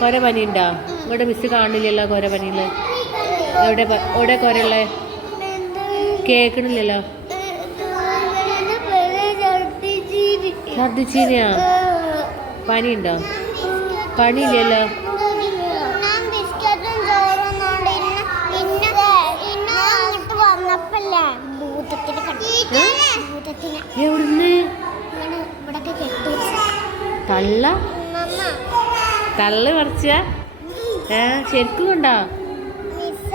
കൊര പനി ഉണ്ടോ ഇവിടെ മിസ് കാണില്ലല്ലോ കൊര പനിയിൽ എവിടെ എവിടെ കൊരയുള്ളേ കേൾക്കണില്ലല്ലോ. ഛർദിച്ചീനിയാ? പനി ഉണ്ടോ ഭൂതത്തിന് എവിടുന്ന്? തള്ള? തള്ളി പറിച്ച? ഏ ശരിക്കും ഉണ്ടോ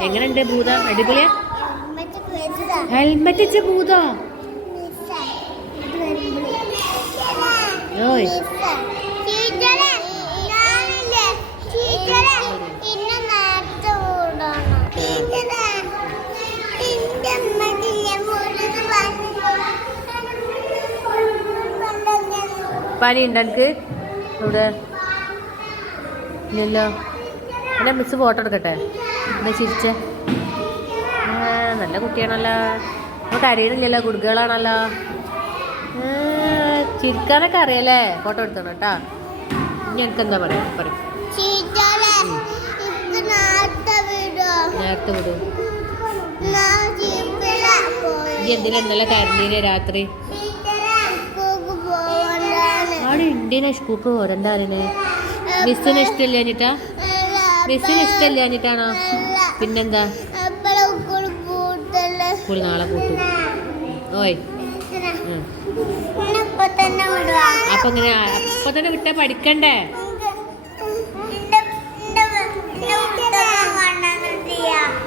എങ്ങനെയുണ്ട് ഭൂതം? അടിപൊളിയാ? ഹെൽമെറ്റ് വെച്ച ഭൂതോ? ഓയ്. പനി ഉണ്ടെനിക്ക് ഇവിടെ. ഇല്ലല്ലോ എന്നെ മിസ് ഫോട്ടോ എടുക്കട്ടെ? എന്നെ ചിരിച്ചേ. നല്ല കുട്ടിയാണല്ലോ. അപ്പോൾ കരയണില്ലല്ലോ കുടുക്കുകളാണല്ലോ ചിരിക്കാനൊക്കെ അറിയാലേ ഫോട്ടോ എടുത്തോ കേട്ടോ. എനിക്ക് എന്താ പറയാ? പറയും. നേരത്തെ വിടും. എന്തിനാ ഇന്നലെ കരഞ്ഞീനെ രാത്രി? അവിടെ ഇന്ത്യനെ സ്കൂൾക്ക് പോരണ്ട മിസ്സിന് ഇഷ്ടമില്ല എന്നിട്ടാ മിസ്സിന് ഇഷ്ടമില്ല എന്നിട്ടാണോ പിന്നെന്താ? സ്കൂൾ നാളെ കൂട്ടും. ഓയ്. അപ്പൊ ഇങ്ങനെ അപ്പൊ തന്നെ വിട്ടാ പഠിക്കണ്ടേ?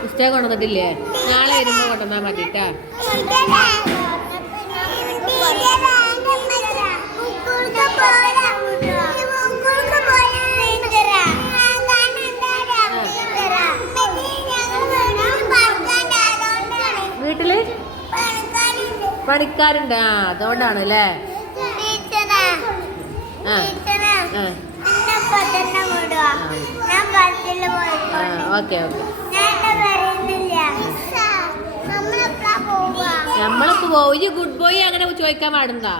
പുസ്തകം കൊണ്ടുവന്നിട്ടില്ലേ? നാളെ വരുമ്പോ കൊണ്ടുവന്നാ മതി കേട്ടാ പണിക്കാരുണ്ട്. ആ അതുകൊണ്ടാണ് അല്ലേ? Okay okay. നമ്മളിപ്പോ പോയി ഗുഡ് ബോയ് അങ്ങനെ ചോദിക്കാൻ പാടുണ്ടോ?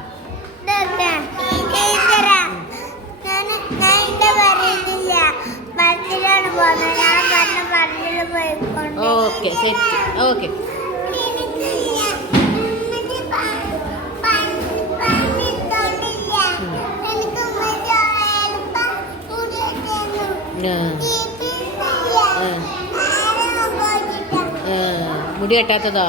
ഓക്കെ ഞാൻ മുടി കെട്ടാത്തതോ?